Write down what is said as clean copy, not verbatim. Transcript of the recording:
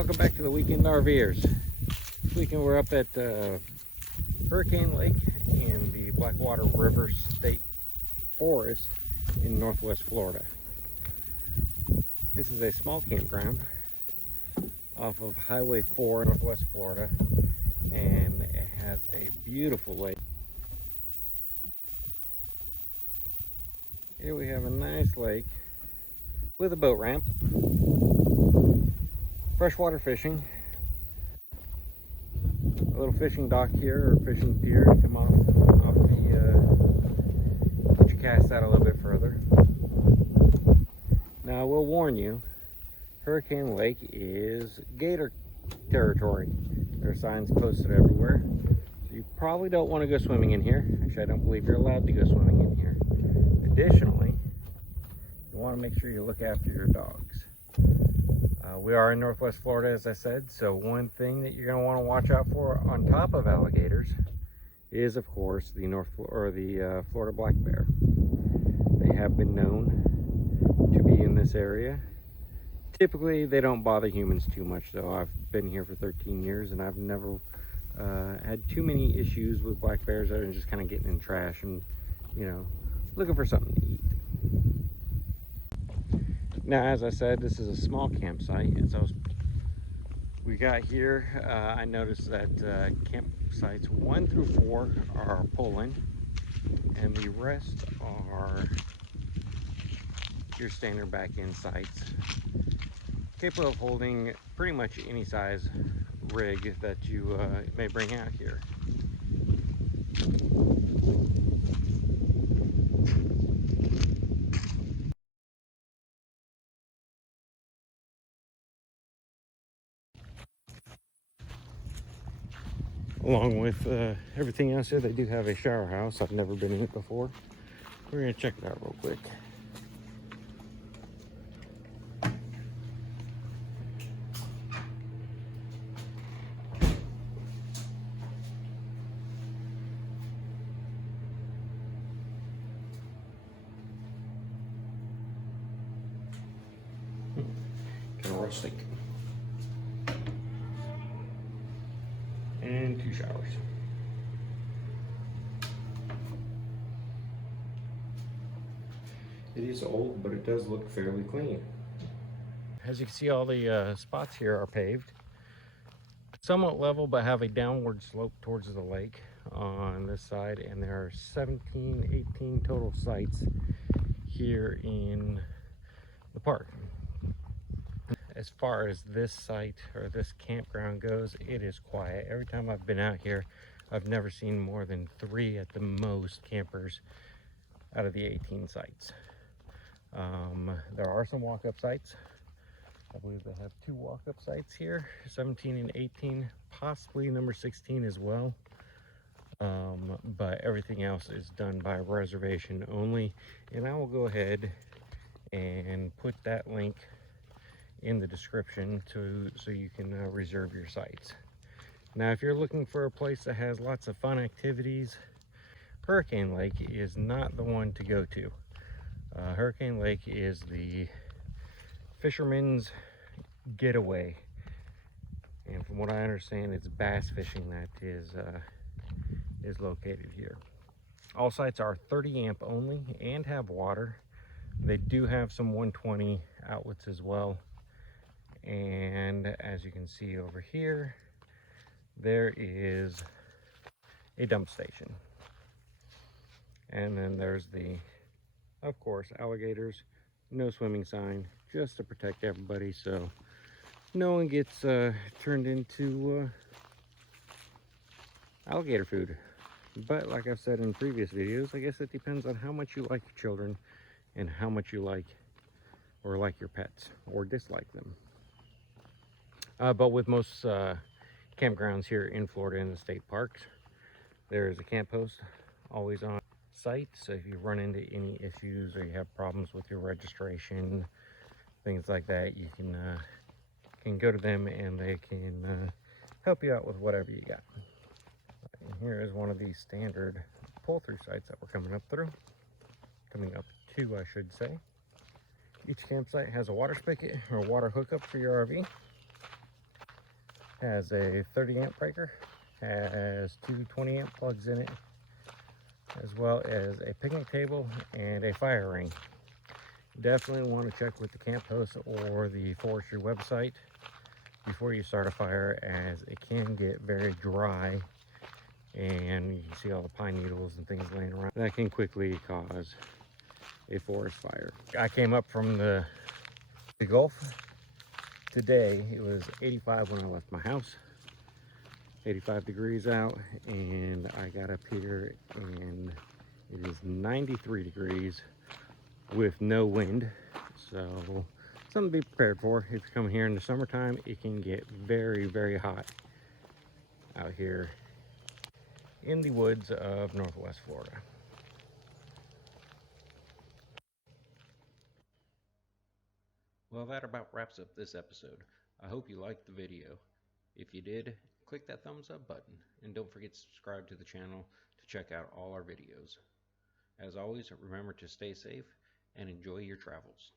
Welcome back to the Weekend RV'ers. This weekend we're up at Hurricane Lake in the Blackwater River State Forest in Northwest Florida. This is a small campground off of Highway 4 in Northwest Florida, and it has a beautiful lake. Here we have a nice lake with a boat ramp. Freshwater fishing, a little fishing dock here, or fishing pier. You come off the, put your cast out a little bit further. Now I will warn you, Hurricane Lake is gator territory. There are signs posted everywhere. So you probably don't want to go swimming in here. Actually, I don't believe you're allowed to go swimming in here. Additionally, you want to make sure you look after your dogs. We are in Northwest Florida, as I said, so one thing that you're going to want to watch out for on top of alligators is, of course, the Florida black bear. They have been known to be in this area. Typically, they don't bother humans too much, though. I've been here for 13 years, and I've never had too many issues with black bears other than just kind of getting in trash and, you know, looking for something to eat. Now, as I said, this is a small campsite, and so we got here, I noticed that campsites 1 through 4 are pull-in, and the rest are your standard back-in sites, capable of holding pretty much any size rig that you may bring out here. Along with everything else here, they do have a shower house. I've never been in it before. We're gonna check it out real quick. Kind of rustic. And 2 showers. It is old, but it does look fairly clean. As you can see, all the spots here are paved. Somewhat level, but have a downward slope towards the lake on this side. And there are 17, 18 total sites here in the park. As far as this site or this campground goes, it is quiet. Every time I've been out here, I've never seen more than 3 at the most campers out of the 18 sites. There are some walk-up sites. I believe they have 2 walk-up sites here, 17 and 18, possibly number 16 as well. But everything else is done by reservation only. And I will go ahead and put that link in the description so you can reserve your sites. Now, if you're looking for a place that has lots of fun activities, Hurricane Lake is not the one to go to. Hurricane Lake is the fisherman's getaway, and from what I understand, it's bass fishing that is located here. All sites are 30 amp only and have water. They do have some 120 outlets as well. And as you can see over here, there is a dump station. And then there's the, of course, alligators. No swimming sign, just to protect everybody so no one gets turned into alligator food. But like I've said in previous videos, I guess it depends on how much you like your children and how much you like your pets or dislike them. But with most campgrounds here in Florida in the state parks, there is a camp post always on site. So if you run into any issues or you have problems with your registration, things like that, you can go to them and they can help you out with whatever you got. And here is one of these standard pull-through sites that we're coming up to, I should say. Each campsite has a water spigot or water hookup for your RV. Has a 30 amp breaker, has two 20 amp plugs in it, as well as a picnic table and a fire ring. Definitely want to check with the camp host or the forestry website before you start a fire, as it can get very dry and you can see all the pine needles and things laying around. That can quickly cause a forest fire. I came up from the Gulf today. It was 85 when I left my house, 85 degrees out, and I got up here and it is 93 degrees with no wind. So something to be prepared for. If you come here in the summertime, it can get very, very hot out here in the woods of Northwest Florida. Well, that about wraps up this episode. I hope you liked the video. If you did, click that thumbs up button, and don't forget to subscribe to the channel to check out all our videos. As always, remember to stay safe and enjoy your travels.